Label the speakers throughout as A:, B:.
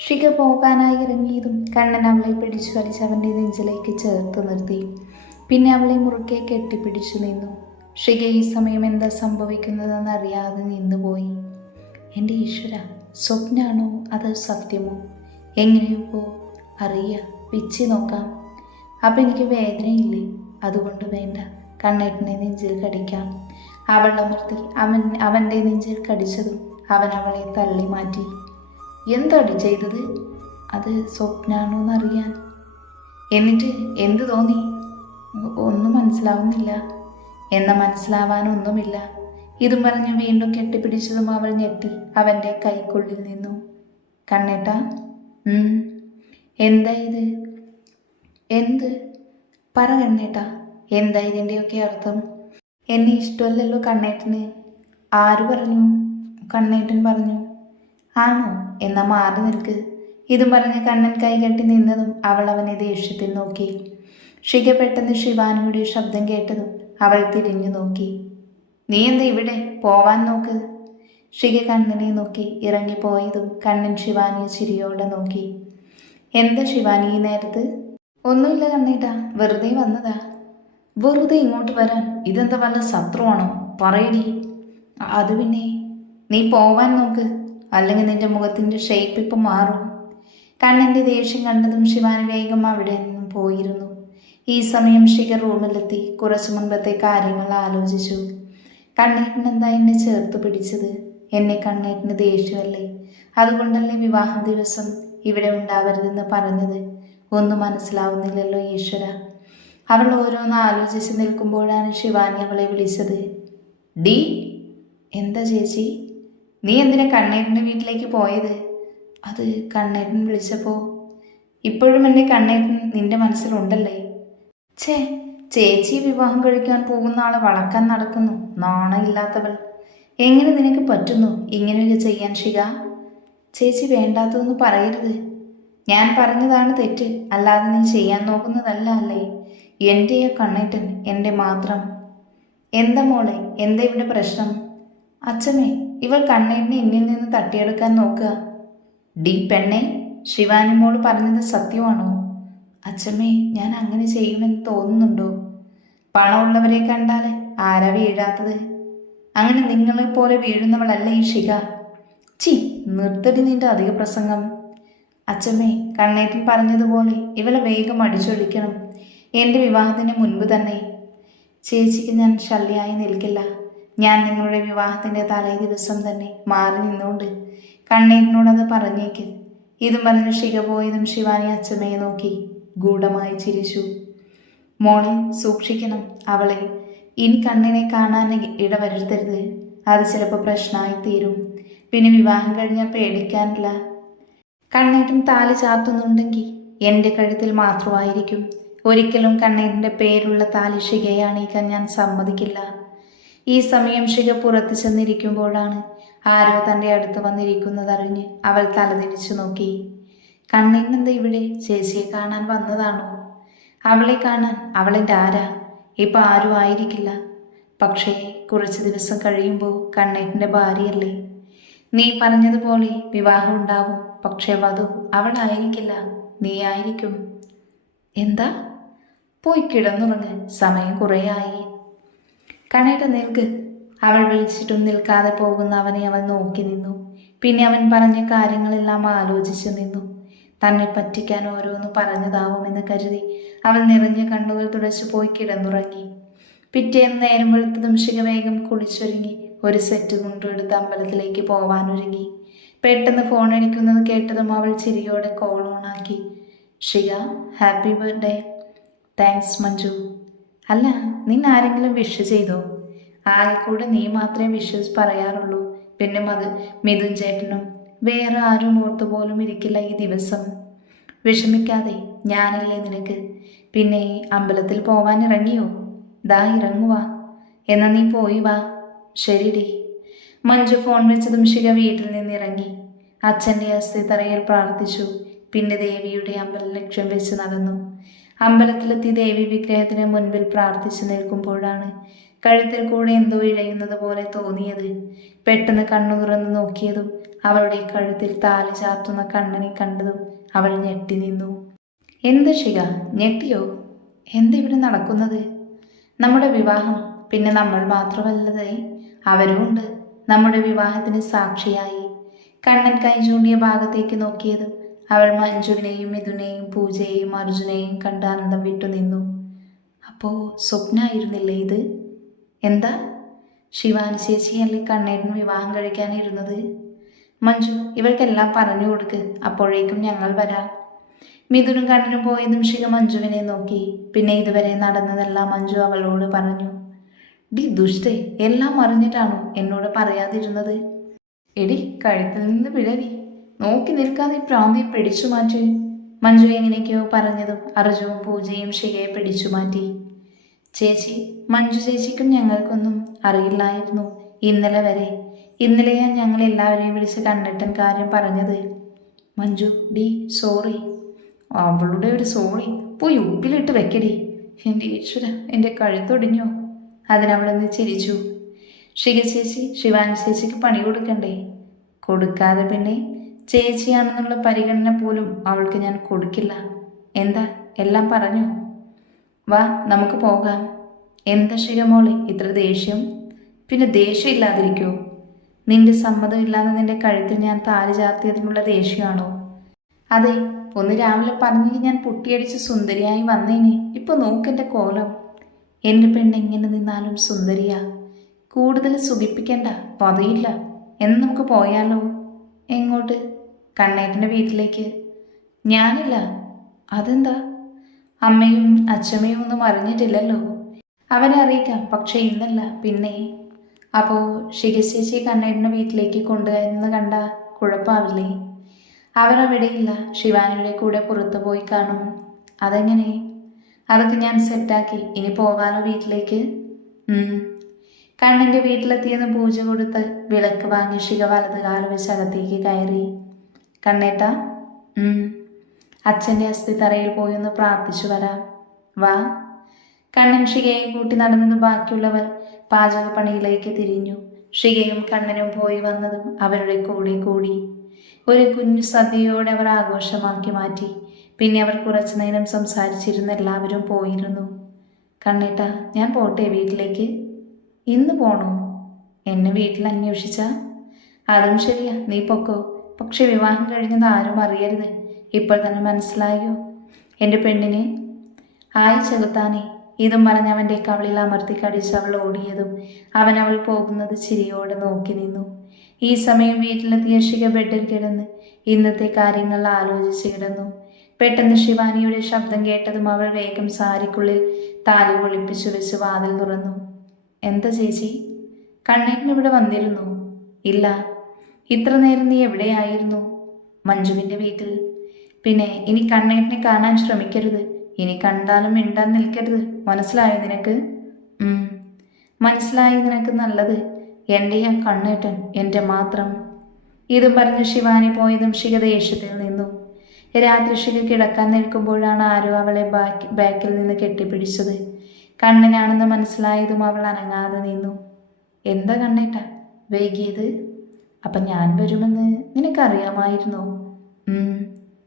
A: ഷിക പോകാനായി ഇറങ്ങിയതും കണ്ണൻ അവളെ പിടിച്ചു വലിച്ച് അവന്റെ നെഞ്ചിലേക്ക് ചേർത്ത് നിർത്തി. പിന്നെ അവളെ മുറുക്കെ കെട്ടിപ്പിടിച്ചു നിന്നു. ഷിക ഈ സമയം എന്താ സംഭവിക്കുന്നതെന്ന് അറിയാതെ നിന്നുപോയി. എന്റെ ഈശ്വര സ്വപ്നാണോ അതോ സത്യമോ? എങ്ങനെയോ പോ അറിയാം പിച്ചി നോക്കാം. അപ്പം എനിക്ക് വേദനയില്ലേ? അതുകൊണ്ട് വേണ്ട. കണ്ണേട്ടനെ നെഞ്ചിൽ കടിക്കാം. അവൾ അവൻ അവന്റെ നെഞ്ചിൽ കടിച്ചതും അവൻ അവളെ തള്ളി മാറ്റി. എന്താണ് ചെയ്തത്? അത് സ്വപ്നാണോ എന്നറിയാൻ എന്നിട്ട് എന്ത് തോന്നി? ഒന്നും മനസ്സിലാവുന്നില്ല. എന്ന മനസ്സിലാവാനൊന്നുമില്ല. ഇതും പറഞ്ഞ് വീണ്ടും കെട്ടിപ്പിടിച്ചതും അവൾ ഞെട്ടി അവന്റെ കൈക്കുള്ളിൽ നിന്നു. കണ്ണേട്ടാ എന്താ ഇത്? എന്ത്? പറ കണ്ണേട്ടാ എന്താ ഇതിന്റെയൊക്കെ അർത്ഥം? എന്നെ ഇഷ്ടമല്ലല്ലോ കണ്ണേട്ടന്. ആര് പറഞ്ഞു? കണ്ണേട്ടൻ പറഞ്ഞു. ആണോ? എന്നാ മാറി നിൽക്ക്. ഇതും പറഞ്ഞ് കണ്ണൻ കൈകെട്ടി നിന്നതും അവൾ അവനെ ദേഷ്യത്തിൽ നോക്കി. ഷിക പെട്ടെന്ന് ശിവാനിയുടെ ശബ്ദം കേട്ടതും അവൾ തിരിഞ്ഞു നോക്കി. നീ എന്താ ഇവിടെ? പോവാൻ നോക്ക്. ഷിക കണ്ണനെ നോക്കി ഇറങ്ങിപ്പോയതും കണ്ണൻ ശിവാനിയെ ചിരിയോടെ നോക്കി. എന്താ ശിവാനി ഈ നേരത്ത്? ഒന്നുമില്ല കണ്ണേട്ടാ വെറുതെ വന്നതാ. വെറുതെ ഇങ്ങോട്ട് വരാൻ? ഇതെന്താ വല്ല ശത്രുവാണോ? പറയടി. അത് പിന്നെ. നീ പോവാൻ നോക്ക്. അല്ലെങ്കിൽ നിന്റെ മുഖത്തിന്റെ ഷേപ്പ് ഇപ്പം മാറും. കണ്ണന്റെ ദേഷ്യം കണ്ടതും ശിവാനി വേഗം അവിടെ നിന്നും പോയിരുന്നു. ഈ സമയം ശിഖർ റൂമിലെത്തി കുറച്ചു മുൻപത്തെ കാര്യങ്ങൾ ആലോചിച്ചു. കണ്ണേട്ടൻ എന്താ എന്നെ ചേർത്ത് പിടിച്ചത്? എന്നെ കണ്ണേട്ടന് ദേഷ്യമല്ലേ? അതുകൊണ്ടല്ലേ വിവാഹ ദിവസം ഇവിടെ ഉണ്ടാവരുതെന്ന് പറഞ്ഞത്? ഒന്നും മനസ്സിലാവുന്നില്ലല്ലോ ഈശ്വര. അവൾ ഓരോന്ന് ആലോചിച്ച് നിൽക്കുമ്പോഴാണ് ശിവാനി അവളെ വിളിച്ചത്. ഡി എന്താ ചേച്ചി? നീ എന്തിനാ കണ്ണേട്ടന്റെ വീട്ടിലേക്ക് പോയത്? അത് കണ്ണേട്ടൻ വിളിച്ചപ്പോൾ ഇപ്പോഴും എന്റെ കണ്ണേട്ടൻ നിന്റെ മനസ്സിലുണ്ടല്ലേ? ഛേ ചേച്ചി വിവാഹം കഴിക്കാൻ പോകുന്ന ആളെ വളക്കാൻ നടക്കുന്നു നാണയില്ലാത്തവൾ. എങ്ങനെ നിനക്ക് പറ്റുന്നു ഇങ്ങനെയൊക്കെ ചെയ്യാൻ ശിക? ചേച്ചി വേണ്ടാത്തതൊന്നും പറയരുത്. ഞാൻ പറഞ്ഞതാണ് തെറ്റ് അല്ലാതെ നീ ചെയ്യാൻ നോക്കുന്നതല്ല അല്ലേ? എന്റെയോ കണ്ണേട്ടൻ എന്റെ മാത്രം. എന്താ മോളെ എന്താ ഇവിടെ പ്രശ്നം? അച്ഛമ്മേ ഇവൾ കണ്ണീരിനെ എന്നിൽ നിന്ന് തട്ടിയെടുക്കാൻ നോക്കുക. ഡി പെണ്ണെ ശിവാനിമോൾ പറഞ്ഞത് സത്യമാണോ? അച്ഛമ്മേ ഞാൻ അങ്ങനെ ചെയ്യുമെന്ന് തോന്നുന്നുണ്ടോ? പണമുള്ളവരെ കണ്ടാൽ ആരാ വീഴാത്തത്? അങ്ങനെ നിങ്ങളെ പോലെ വീഴുന്നവളല്ല ഈ ശിഖ. ചി നിർത്തടി നിന്റെ അധിക പ്രസംഗം. അച്ഛമ്മേ കണ്ണേട്ടൻ പറഞ്ഞതുപോലെ ഇവളെ വേഗം അടിച്ചൊഴിക്കണം എന്റെ വിവാഹത്തിന് മുൻപ് തന്നെ. ചേച്ചിക്ക് ഞാൻ ശല്യായി നിൽക്കില്ല. ഞാൻ നിങ്ങളുടെ വിവാഹത്തിന്റെ തലേ ദിവസം തന്നെ മാറി നിന്നുകൊണ്ട് കണ്ണീരിനോടത് പറഞ്ഞേക്ക്. ഇതും പറഞ്ഞ് ശിഖ പോയതും ശിവാനി അച്ഛമ്മയെ നോക്കി ഗൂഢമായി ചിരിച്ചു. മോളെ സൂക്ഷിക്കണം അവളെ. ഇനി കണ്ണിനെ കാണാൻ ഇടവരുത്തരുത്. അത് ചിലപ്പോൾ പ്രശ്നമായി തീരും. പിന്നെ വിവാഹം കഴിഞ്ഞാൽ പേടിക്കാനില്ല. കണ്ണേട്ടൻ താലി ചാർത്തുന്നുണ്ടെങ്കിൽ എന്റെ കഴുത്തിൽ മാത്രമായിരിക്കും. ഒരിക്കലും കണ്ണേട്ടന്റെ പേരുള്ള താലി ശിഖയാണീക്കാൻ ഞാൻ സമ്മതിക്കില്ല. ഈ സമയം ശിഖ പുറത്തു ചെന്നിരിക്കുമ്പോഴാണ് ആരോ തന്റെ അടുത്ത് വന്നിരിക്കുന്നതറിഞ്ഞ് അവൾ തലതിരിച്ചു നോക്കി. കണ്ണിനെന്ത് ഇവിടെ? ചേച്ചിയെ കാണാൻ വന്നതാണോ? അവളെ കാണാൻ അവളെന്റെ ആരാ? ഇപ്പം ആരും ആയിരിക്കില്ല. പക്ഷേ കുറച്ച് ദിവസം കഴിയുമ്പോൾ കണ്ണേട്ടന്റെ ഭാര്യയല്ലേ? നീ പറഞ്ഞതുപോലെ വിവാഹം ഉണ്ടാവും. പക്ഷേ വധു അവളായിരിക്കില്ല. നീ ആയിരിക്കും. എന്താ? പോയി കിടന്നുറങ്ങ്. സമയം കുറേയായി. കണ്ണേട്ട നിൽക്ക്. അവൾ വിളിച്ചിട്ടും നിൽക്കാതെ പോകുന്ന അവനെ അവൾ നോക്കി നിന്നു. പിന്നെ അവൻ പറഞ്ഞ കാര്യങ്ങളെല്ലാം ആലോചിച്ചു നിന്നു. തന്നെ പറ്റിക്കാൻ ഓരോന്ന് പറഞ്ഞതാവുമെന്ന് കരുതി അവൾ നിറഞ്ഞ കണ്ണുകൾ തുടച്ചു പോയി കിടന്നുറങ്ങി. പിറ്റേന്ന് നേരം വെളുത്തതും ശിഖവേഗം കുളിച്ചൊരുങ്ങി. ഒരു സെറ്റ് കൊണ്ടെടുത്ത് അമ്പലത്തിലേക്ക് പോവാനൊരുങ്ങി. പെട്ടെന്ന് ഫോൺ അടിക്കുന്നത് കേട്ടതും അവൾ ചിരിയോടെ കോൾ ഓണാക്കി Shika happy birthday. Thanks Manju. അല്ല നിന്നെ ആരെങ്കിലും വിഷ് ചെയ്തോ? ആകെ കൂടെ നീ മാത്രമേ വിഷസ് പറയാറുള്ളൂ. പിന്നെ മത് മിഥുൻ ചേട്ടനും വേറെ ആരും ഓർത്തു പോലും ഇരിക്കില്ല ഈ ദിവസം. വിഷമിക്കാതെ ഞാനല്ലേ നിനക്ക്? പിന്നെ അമ്പലത്തിൽ പോവാൻ ഇറങ്ങിയോ? ദാ ഇറങ്ങുവാ എന്നാ നീ പോയി വാ. ശരിടി. മഞ്ജു ഫോൺ വെച്ചതും ശിഖ വീട്ടിൽ നിന്ന് ഇറങ്ങി അച്ഛന്റെ അസ്ഥി തറയിൽ പ്രാർത്ഥിച്ചു. പിന്നെ ദേവിയുടെ അമ്പലം ലക്ഷ്യം വെച്ച് നടന്നു. അമ്പലത്തിലെത്തി ദേവി വിഗ്രഹത്തിന് മുൻപിൽ പ്രാർത്ഥിച്ചു നിൽക്കുമ്പോഴാണ് കഴുത്തിൽ കൂടെ എന്തോ ഇഴയുന്നത് പോലെ തോന്നിയത്. പെട്ടെന്ന് കണ്ണു തുറന്ന് നോക്കിയതും അവളുടെ കഴുത്തിൽ താലി ചാർത്തുന്ന കണ്ണനെ കണ്ടതും അവൾ ഞെട്ടി നിന്നു. എന്ത് ശിക ഞെട്ടിയോ? എന്തിവിടെ നടക്കുന്നത്? നമ്മുടെ വിവാഹം പിന്നെ നമ്മൾ മാത്രമല്ലതായി. അവരുമുണ്ട് നമ്മുടെ വിവാഹത്തിന് സാക്ഷിയായി. കണ്ണൻ കൈ ചൂണ്ടിയ ഭാഗത്തേക്ക് നോക്കിയതും അവൾ മഞ്ജുവിനെയും മിഥുനെയും പൂജയെയും അർജുനെയും കണ്ട് ആനന്ദം വിട്ടു നിന്നു അപ്പോൾ സ്വപ്നമായിരുന്നില്ലേ ഇത്? എന്താ? ശിവാനി ചേച്ചിയല്ലേ കണ്ണേട്ടൻ വിവാഹം കഴിക്കാനിരുന്നത് മഞ്ജു ഇവർക്കെല്ലാം പറഞ്ഞു കൊടുക്ക്. അപ്പോഴേക്കും ഞങ്ങൾ വരാം. മിഥുനും കണ്ണനും പോയ നിമിഷിക മഞ്ജുവിനെ നോക്കി. പിന്നെ ഇതുവരെ നടന്നതെല്ലാം മഞ്ജു അവളോട് പറഞ്ഞു. ഡി ദുഷ്ടേ എല്ലാം അറിഞ്ഞിട്ടാണോ എന്നോട് പറയാതിരുന്നത്? എടി കഴുത്തിൽ നിന്ന് വിഴരി നോക്കി നിൽക്കാതെ പ്രാന്തി പിടിച്ചു മാറ്റി. മഞ്ജു എങ്ങനെയൊക്കെയോ പറഞ്ഞതും അർജുവും പൂജയും ശികയെ പിടിച്ചു മാറ്റി. ചേച്ചി മഞ്ജു ചേച്ചിക്കും ഞങ്ങൾക്കൊന്നും അറിയില്ലായിരുന്നു ഇന്നലെ വരെ. ഇന്നലെയാണ് ഞങ്ങൾ എല്ലാവരെയും വിളിച്ച് കണ്ടിട്ടും കാര്യം പറഞ്ഞത്. മഞ്ജു ഡി സോറി. അവളുടെ ഒരു സോറി? പോയി ഉപ്പിലിട്ട് വെക്കടി. എന്റെ ഈശ്വര എന്റെ കഴുത്തൊടിഞ്ഞോ? അതിനവളൊന്ന് ചിരിച്ചു. ശിഖ ചേച്ചി ശിവാനി ചേച്ചിക്ക് പണി കൊടുക്കണ്ടേ? കൊടുക്കാതെ പിന്നെ ചേച്ചിയാണെന്നുള്ള പരിഗണന പോലും അവൾക്ക് ഞാൻ കൊടുക്കില്ല. എന്താ? എല്ലാം പറഞ്ഞു. വാ നമുക്ക് പോകാം. എന്താ ശിരമോളെ ഇത്ര ദേഷ്യം? പിന്നെ ദേഷ്യം ഇല്ലാതിരിക്കോ? നിന്റെ സമ്മതം ഇല്ലാതെ നിന്റെ കഴുത്തിൽ ഞാൻ താലി ചാർത്തിയതിനുള്ള ദേഷ്യമാണോ? അതെ ഒന്ന് രാവിലെ പറഞ്ഞു ഞാൻ പൊട്ടിയടിച്ച് സുന്ദരിയായി വന്നേനെ. ഇപ്പൊ നോക്കെന്റെ കോലം. എന്റെ പെണ്ണ് എങ്ങനെ നിന്നാലും സുന്ദരിയാ. കൂടുതൽ സുഖിപ്പിക്കണ്ട പതയില്ല എന്ന് നമുക്ക് പോയാലോ? എങ്ങോട്ട്? കണ്ണേട്ടന്റെ വീട്ടിലേക്ക്. ഞാനില്ല. അതെന്താ? അമ്മയും അച്ഛമ്മയും ഒന്നും അറിഞ്ഞിട്ടില്ലല്ലോ. അവനെ അറിയിക്കാം. പക്ഷെ ഇന്നല്ല. പിന്നെ? അപ്പോൾ ശിഖശേച്ചി കണ്ണേട്ടന്റെ വീട്ടിലേക്ക് കൊണ്ടുവരുന്നത് കണ്ട കുഴപ്പമാവില്ലേ? അവരവിടെയില്ല ശിവാനിയുടെ കൂടെ പുറത്തു പോയി കാണും. അതെങ്ങനെ? അതൊക്കെ ഞാൻ സെറ്റാക്കി. ഇനി പോകാനോ വീട്ടിലേക്ക്? കണ്ണന്റെ വീട്ടിലെത്തിയെന്ന് പൂജ കൊടുത്ത് വിളക്ക് വാങ്ങി ശിഖ വലത് കാലുവെച്ച് അകത്തേക്ക് കയറി. കണ്ണേട്ട. അച്ഛന്റെ അസ്ഥി തറയിൽ പോയി ഒന്ന് പ്രാർത്ഥിച്ചു വരാം. വാ. കണ്ണൻ ഷികയെ കൂട്ടി നടന്നത് ബാക്കിയുള്ളവർ പാചകപ്പണിയിലേക്ക് തിരിഞ്ഞു. ഷികയും കണ്ണനും പോയി വന്നതും അവരുടെ കൂടെ കൂടി. ഒരു കുഞ്ഞു സദ്യയോടെ അവർ ആഘോഷമാക്കി മാറ്റി. പിന്നെ അവർ കുറച്ചു നേരം സംസാരിച്ചിരുന്ന എല്ലാവരും പോയിരുന്നു. കണ്ണേട്ട ഞാൻ പോട്ടെ വീട്ടിലേക്ക്? ഇന്ന് പോണോ? എന്നെ വീട്ടിൽ അന്വേഷിച്ചാ? അതും ശരിയാ നീ പൊക്കോ. പക്ഷെ വിവാഹം കഴിഞ്ഞത് ആരും അറിയരുത്. ഇപ്പോൾ തന്നെ മനസ്സിലായോ? എന്റെ പെണ്ണിനെ. ആയി ചെകുത്താനെ. ഇതും പറഞ്ഞ് അവന്റെ കവളിൽ അമർത്തി കടിച്ച് അവൾ ഓടിയതും അവൻ അവൾ പോകുന്നത് ചിരിയോടെ നോക്കി നിന്നു. ഈ സമയം വീട്ടിലെത്തിയ ശിഖ ബെഡിൽ കിടന്ന് ഇന്നത്തെ കാര്യങ്ങൾ ആലോചിച്ച് കിടന്നു. പെട്ടെന്ന് ശിവാനിയുടെ ശബ്ദം കേട്ടതും അവൾ വേഗം സാരിക്കുള്ളിൽ താലി ഒളിപ്പിച്ചു വെച്ച് വാതിൽ തുറന്നു. എന്താ ചേച്ചി? കണ്ണേട്ടൻ ഇവിടെ വന്നിരുന്നു? ഇല്ല. ഇത്ര നേരം നീ എവിടെയായിരുന്നു? മഞ്ജുവിന്റെ വീട്ടിൽ. പിന്നെ ഇനി കണ്ണേട്ടിനെ കാണാൻ ശ്രമിക്കരുത്. ഇനി കണ്ടാലും മിണ്ടാൻ നിൽക്കരുത്. മനസ്സിലായോ നിനക്ക്. മനസ്സിലായി നിനക്ക് നല്ലത്. എന്റെ ആ കണ്ണേട്ടൻ എന്റെ മാത്രം. ഇതും പറഞ്ഞ് ശിവാനി പോയതും ശിഖ ദേഷ്യത്തിൽ നിന്നു. രാത്രി ശിഖ കിടക്കാൻ നിൽക്കുമ്പോഴാണ് ആരോ അവളെ ബാക്ക് ബാക്കിൽ നിന്ന് കെട്ടിപ്പിടിച്ചത്. കണ്ണനാണെന്ന് മനസ്സിലായതും അവൾ അനങ്ങാതെ നിന്നു. എന്താ കണ്ണേട്ട? വൈകിയത്? അപ്പം ഞാൻ വരുമെന്ന് നിനക്കറിയാമായിരുന്നു.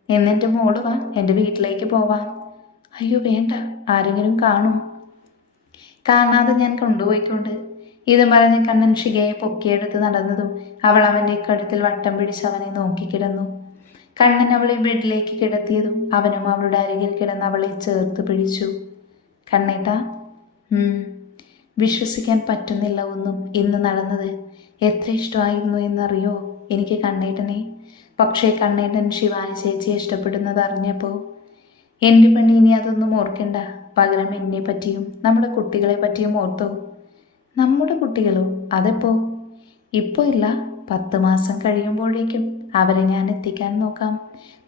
A: എന്നെന്റെ മോൾ വാ എന്റെ വീട്ടിലേക്ക് പോവാം. അയ്യോ വേണ്ട ആരെങ്കിലും കാണും. കാണാതെ ഞാൻ കൊണ്ടുപോയിക്കൊണ്ട്. ഇത് പറഞ്ഞ് കണ്ണൻ ഷികയെ പൊക്കിയെടുത്ത് നടന്നതും അവൾ അവന്റെ കഴുത്തിൽ വട്ടം പിടിച്ച് അവനെ നോക്കിക്കിടന്നു കണ്ണൻ അവളെ ബെഡിലേക്ക് കിടത്തിയതും അവനും അവളുടെ അരികിൽ കിടന്ന് അവളെ ചേർത്ത് പിടിച്ചു. കണ്ണേട്ടാ വിശ്വസിക്കാൻ പറ്റുന്നില്ല ഒന്നും ഇന്ന് നടന്നത്. എത്ര ഇഷ്ടമായിരുന്നു എന്നറിയോ? എനിക്ക് കണ്ണേട്ടനെ. പക്ഷേ കണ്ണേട്ടൻ ശിവാനി ചേച്ചിയെ ഇഷ്ടപ്പെടുന്നത് അറിഞ്ഞപ്പോൾ എന്റെ പെണ്ണി ഇനി അതൊന്നും ഓർക്കണ്ട. പകരം എന്നെ പറ്റിയും നമ്മുടെ കുട്ടികളെ പറ്റിയും ഓർത്തോ. നമ്മുടെ കുട്ടികളോ? അതെപ്പോ? ഇപ്പോ ഇല്ല. പത്ത് മാസം കഴിയുമ്പോഴേക്കും അവരെ ഞാൻ എത്തിക്കാൻ നോക്കാം.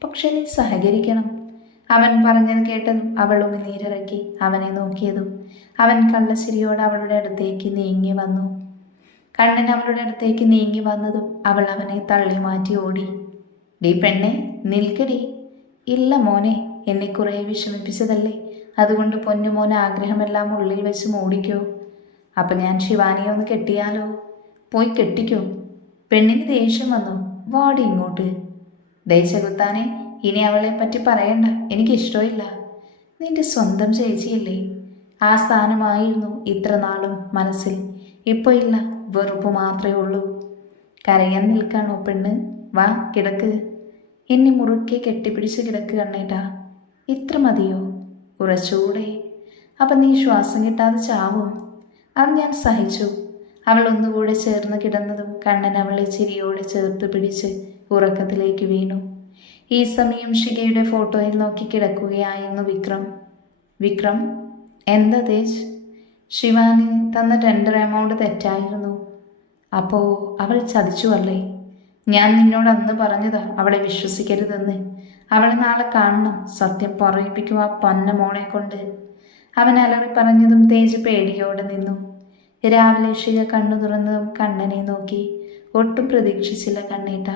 A: പക്ഷെ നീ സഹകരിക്കണം. അവൻ പറഞ്ഞത് കേട്ടതും അവളും ഉമിനീരിറക്കി അവനെ നോക്കിയതും അവൻ കള്ളശ്ശിരിയോട് അവളുടെ അടുത്തേക്ക് നീങ്ങി വന്നു. കണ്ണൻ അവളുടെ അടുത്തേക്ക് നീങ്ങി വന്നതും അവൾ അവനെ തള്ളി മാറ്റി ഓടി. ഡീ പെണ്ണെ നിൽക്കടി. ഇല്ല മോനെ എന്നെ കുറേ വിഷമിപ്പിച്ചതല്ലേ. അതുകൊണ്ട് പൊന്നു മോൻ ആഗ്രഹമെല്ലാം ഉള്ളിൽ വെച്ച് മൂടിക്കോ. അപ്പം ഞാൻ ശിവാനിയെ ഒന്ന് കെട്ടിയാലോ? പോയി കെട്ടിക്കോ. പെണ്ണിന് ദേഷ്യം വന്നു. വാടി ഇങ്ങോട്ട്. ദേശകുത്താനെ ഇനി അവളെ പറ്റി പറയണ്ട. എനിക്കിഷ്ടമില്ല നിന്റെ സ്വന്തം ചേച്ചിയല്ലേ. ആ സ്ഥാനമായിരുന്നു ഇത്ര നാളും മനസ്സിൽ. ഇപ്പോൾ ഇല്ല. വെറുപ്പ് മാത്രമേ ഉള്ളൂ. കരയാൻ നിൽക്കാണോ പെണ്ണ്? വാ കിടക്ക്. എന്നെ മുറുക്കെ കെട്ടിപ്പിടിച്ച് കിടക്ക് കണ്ണേട്ടാ. ഇത്ര മതിയോ? കുറച്ചുകൂടെ. അപ്പം നീ ശ്വാസം കിട്ടാതെ ചാവും. അത് ഞാൻ സഹിച്ചു. അവൾ ഒന്നുകൂടെ ചേർന്ന് കിടന്നതും കണ്ണൻ അവളെ ചിരിയോടെ ചേർത്ത് പിടിച്ച് ഉറക്കത്തിലേക്ക് വീണു. ഈ സമയം ഷികയുടെ ഫോട്ടോയിൽ നോക്കി കിടക്കുകയായിരുന്നു വിക്രം. വിക്രം? എന്താ തേജ്? ശിവാനി തന്ന ടെൻഡർ എമൗണ്ട് തെറ്റായിരുന്നു. അപ്പോൾ അവൾ ചതിച്ചു അല്ലേ? ഞാൻ നിന്നോട് അന്ന് പറഞ്ഞതാ അവളെ വിശ്വസിക്കരുതെന്ന്. അവളെ നാളെ കാണണം സത്യം പറയിപ്പിക്കുക ആ പന്ന മോളെ കൊണ്ട്. അവൻ അലറി പറഞ്ഞതും തേജ് പേടിയോടെ നിന്നു. രാവിലെ ഷിക കണ്ണു തുറന്നതും കണ്ണനെ നോക്കി. ഒട്ടും പ്രതീക്ഷിച്ചില്ല കണ്ണേട്ട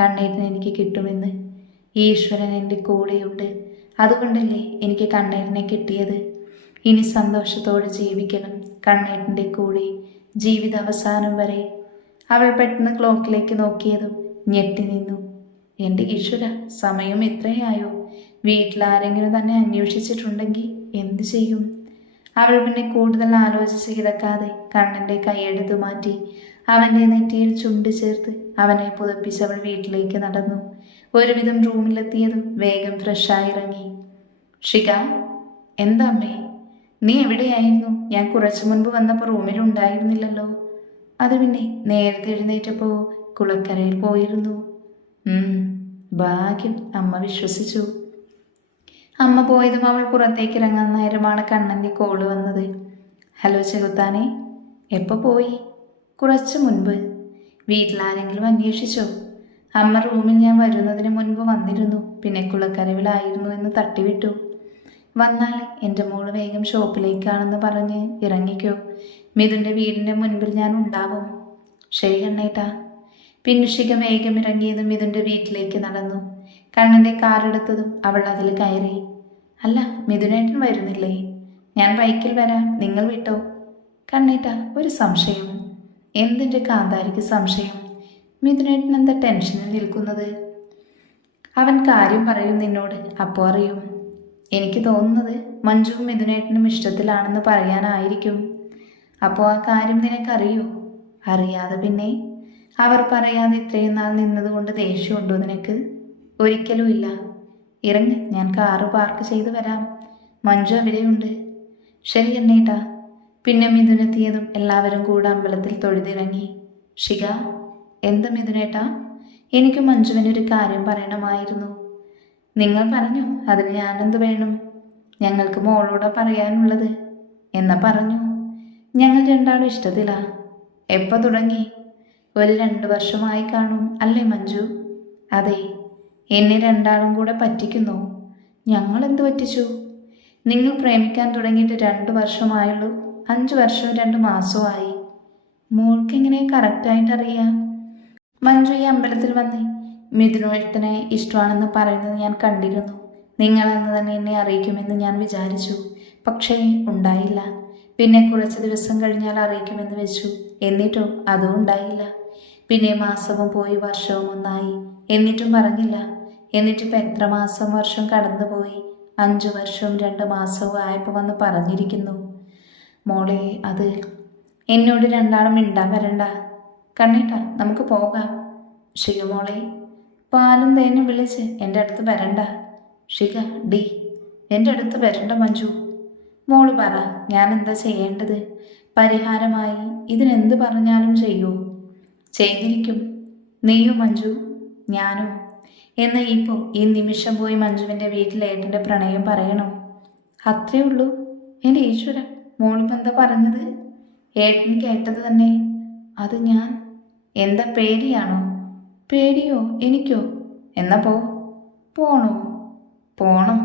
A: കണ്ണേട്ടൻ എനിക്ക് കിട്ടുമെന്ന്. ഈശ്വരൻ എന്റെ കൂടെയുണ്ട്. അതുകൊണ്ടല്ലേ എനിക്ക് കണ്ണേട്ടനെ കിട്ടിയത്? ഇനി സന്തോഷത്തോടെ ജീവിക്കണം കണ്ണേട്ടന്റെ കൂടെ. ജീവിത അവസാനം വരെ അവൾ പെട്ടെന്ന് ക്ലോക്കിലേക്ക് നോക്കിയതും ഞെട്ടി നിന്നു. എന്റെ ഈശ്വര സമയം എത്രയായോ? വീട്ടിലാരെങ്കിലും തന്നെ അന്വേഷിച്ചിട്ടുണ്ടെങ്കിൽ എന്തു ചെയ്യും? അവൾ പിന്നെ കൂടുതൽ ആലോചിച്ച് കിടക്കാതെ കണ്ണന്റെ കൈയെടുത്തു മാറ്റി അവന്റെ നെറ്റിയിൽ ചുണ്ട് ചേർത്ത് അവനെ പുതപ്പിച്ച് അവൾ വീട്ടിലേക്ക് നടന്നു. ഒരുവിധം റൂമിലെത്തിയതും വേഗം ഫ്രഷായി ഇറങ്ങി. ഷിക എന്താ അമ്മേ? നീ എവിടെയായിരുന്നു? ഞാൻ കുറച്ചു മുൻപ് വന്നപ്പോൾ റൂമിലുണ്ടായിരുന്നില്ലല്ലോ അത് പിന്നെ നേരത്തെ എഴുന്നേറ്റപ്പോൾ കുളക്കരയിൽ പോയിരുന്നു. ഭാഗ്യം. അമ്മ വിശ്വസിച്ചു. അമ്മ പോയതും അവൾ പുറത്തേക്ക് ഇറങ്ങാൻ നേരമാണ് കണ്ണന്റെ കോൾ വന്നത്. ഹലോ ചെകുത്താനെ. എപ്പോൾ പോയി? കുറച്ച് മുൻപ്. വീട്ടിലാരെങ്കിലും അന്വേഷിച്ചോ? അമ്മ റൂമിൽ ഞാൻ വരുന്നതിന് മുൻപ് വന്നിരുന്നു. പിന്നെ കുളക്കരവിലായിരുന്നു എന്ന് തട്ടിവിട്ടു. വന്നാൽ എന്റെ മോൾ വേഗം ഷോപ്പിലേക്കാണെന്ന് പറഞ്ഞ് ഇറങ്ങിക്കോ. മിഥുന്റെ വീടിന്റെ മുൻപിൽ ഞാൻ ഉണ്ടാവും ശരി കണ്ണേട്ടാ. പിന്നുഷിക വേഗം ഇറങ്ങിയതും മിഥുന്റെ വീട്ടിലേക്ക് നടന്നു. കണ്ണന്റെ കാറെടുത്തതും അവൾ അതിൽ കയറി. അല്ല മിഥുനേട്ടൻ വരുന്നില്ലേ? ഞാൻ ബൈക്കിൽ വരാം. നിങ്ങൾ വിട്ടോ? കണ്ണേട്ട ഒരു സംശയം. എന്തിന്റെ കാന്താരിക്ക് സംശയം? മിഥുനേട്ടൻ എന്താ ടെൻഷനിൽ നിൽക്കുന്നത്? അവൻ കാര്യം പറയും നിന്നോട്. അപ്പോൾ അറിയും. എനിക്ക് തോന്നുന്നത് മഞ്ജുവും മിഥുനേട്ടനും ഇഷ്ടത്തിലാണെന്ന് പറയാനായിരിക്കും. അപ്പോൾ ആ കാര്യം നിനക്കറിയോ? അറിയാതെ പിന്നെ അവർ പറയാതെ ഇത്രയും നാൾ നിന്നതുകൊണ്ട് ദേഷ്യമുണ്ടോ നിനക്ക്? ഒരിക്കലും ഇല്ല. ഇറങ്ങ് ഞാൻ കാറ് പാർക്ക് ചെയ്ത് വരാം. മഞ്ജു അവിടെയുണ്ട്. ശരി എണ്ണേട്ടാ പിന്നെ മിഥുനെത്തിയതും എല്ലാവരും കൂടെ അമ്പലത്തിൽ തൊഴുതിറങ്ങി. ഷിക എന്ത് മിഥുനേട്ടാ? എനിക്ക് മഞ്ജുവിനൊരു കാര്യം പറയണമായിരുന്നു. നിങ്ങൾ പറഞ്ഞു അതിന് ഞാനെന്ത് വേണം? ഞങ്ങൾക്ക് മോളോടാ പറയാനുള്ളത്. എന്നാ പറഞ്ഞു. ഞങ്ങൾ രണ്ടാളും ഇഷ്ടത്തിലാ. എപ്പോൾ തുടങ്ങി? ഒരു രണ്ട് വർഷമായി കാണും അല്ലേ മഞ്ജു? അതെ എന്നെ രണ്ടാളും കൂടെ പറ്റിക്കുന്നു? ഞങ്ങൾ എന്ത് പറ്റിച്ചു? നിങ്ങൾ പ്രേമിക്കാൻ തുടങ്ങിയിട്ട് രണ്ട് വർഷമായുള്ളൂ അഞ്ച് വർഷവും രണ്ട് മാസവും മോൾക്ക് എങ്ങനെ കറക്റ്റായിട്ട് അറിയാം? മഞ്ജു ഈ അമ്പലത്തിൽ വന്ന് മിഥുനേട്ടനെ ഇഷ്ടമാണെന്ന് പറയുന്നത് ഞാൻ കണ്ടിരുന്നു. നിങ്ങളെന്ന് തന്നെ എന്നെ അറിയിക്കുമെന്ന് ഞാൻ വിചാരിച്ചു. പക്ഷേ ഉണ്ടായില്ല. പിന്നെ കുറച്ച് ദിവസം കഴിഞ്ഞാൽ അറിയിക്കുമെന്ന് വെച്ചു. എന്നിട്ടും അതും ഉണ്ടായില്ല. പിന്നെ മാസവും പോയി വർഷവും ഒന്നായി. എന്നിട്ടും പറഞ്ഞില്ല. എന്നിട്ടിപ്പോൾ എത്ര മാസം വർഷം കടന്നുപോയി? അഞ്ചു വർഷവും രണ്ട് മാസവും ആയപ്പോൾ വന്ന് പറഞ്ഞിരിക്കുന്നു. മോളെ അത് എന്നോട് രണ്ടാളും മിണ്ടാൻ വരണ്ട. കണ്ണേട്ടാ നമുക്ക് പോകാം. ഷിക മോളെ പാലും തേനും വിളിച്ച് എന്റെ അടുത്ത് വരണ്ട. ഷിക ഡി എന്റെ അടുത്ത് വരണ്ട മഞ്ജു. മോൾ പറ ഞാൻ എന്താ ചെയ്യേണ്ടത്? പരിഹാരമായി ഇതിനെന്ത് പറഞ്ഞാലും ചെയ്യൂ. ചെയ്തിരിക്കും. നീയോ മഞ്ജു ഞാനോ. എന്ന് ഇപ്പോൾ ഈ നിമിഷം പോയി മഞ്ജുവിന്റെ വീട്ടിൽ ഏട്ടന്റെ പ്രണയം പറയണോ. അത്രേ ഉള്ളൂ. എന്റെ ഈശ്വര മോളിപ്പം എന്താ പറഞ്ഞത്? ഏട്ടൻ കേട്ടത് തന്നെ. അത് ഞാൻ. എന്താ പേടിയാണോ? പേടിയോ? എനിക്കോ? എന്നാ പോ. പോണോ? പോണം.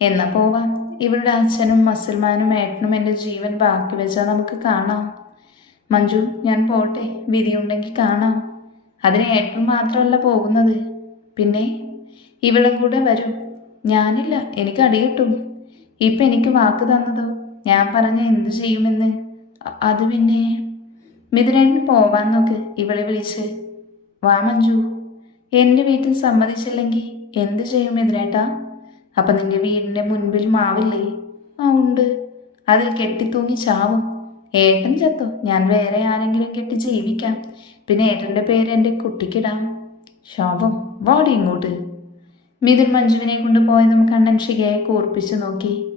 A: എന്നാ പോവാം. ഇവരുടെ അച്ഛനും മസൽമാനും ഏട്ടനും എന്റെ ജീവൻ ബാക്കി വെച്ചാൽ നമുക്ക് കാണാം. മഞ്ജു ഞാൻ പോട്ടെ. വിധിയുണ്ടെങ്കിൽ കാണാം. അതിന് ഏട്ടൻ മാത്രമല്ല പോകുന്നത്. പിന്നെ ഇവളും കൂടെ വരും. ഞാനില്ല എനിക്ക് അടി കിട്ടും. ഇപ്പം എനിക്ക് വാക്ക് തന്നതോ? ഞാൻ പറഞ്ഞ എന്ത് ചെയ്യുമെന്ന്? അത് പിന്നെ? മിഥുനേട്ടൻ പോവാൻ നോക്ക് ഇവളെ വിളിച്ച്. വാ മഞ്ജു. എന്റെ വീട്ടിൽ സമ്മതിച്ചില്ലെങ്കിൽ എന്ത് ചെയ്യും മിഥുനേട്ടാ? അപ്പം നിന്റെ വീടിന്റെ മുൻപിൽ മാവില്ലേ? ആ ഉണ്ട്. അതിൽ കെട്ടിത്തൂങ്ങി ചാവും. ഏട്ടൻ ചത്തു? ഞാൻ വേറെ ആരെങ്കിലും കെട്ടി ജീവിക്കാം. പിന്നെ ഏട്ടന്റെ പേര് എന്റെ കുട്ടിക്കിടാം. ശോഭം വാടി ഇങ്ങോട്ട്. മിഥുൻ മഞ്ജുവിനെ കൊണ്ട് പോയതും കണ്ണൻ ഷികയെ കൂർപ്പിച്ചു നോക്കി.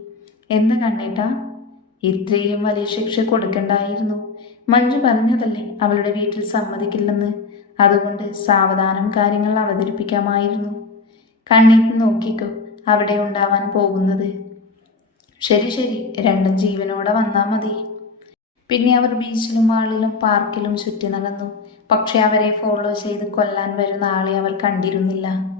A: എന്ത് കണ്ണേട്ടാ? ഇത്രയും വലിയ ശിക്ഷ കൊടുക്കണ്ടായിരുന്നു. മഞ്ജു പറഞ്ഞതല്ലേ അവളുടെ വീട്ടിൽ സമ്മതിക്കില്ലെന്ന്. അതുകൊണ്ട് സാവധാനം കാര്യങ്ങൾ അവതരിപ്പിക്കാമായിരുന്നു. കണ്ണീട്ട് നോക്കിക്കോ. അവിടെ ഉണ്ടാവാൻ പോകുന്നത്. ശരി ശരി. രണ്ടും ജീവനോടെ വന്നാൽ മതി. പിന്നെ അവർ ബീച്ചിലും മാളിലും പാർക്കിലും ചുറ്റി നടന്നു. പക്ഷെ അവരെ ഫോളോ ചെയ്ത് കൊല്ലാൻ വരുന്ന ആളെ അവർ കണ്ടിരുന്നില്ല.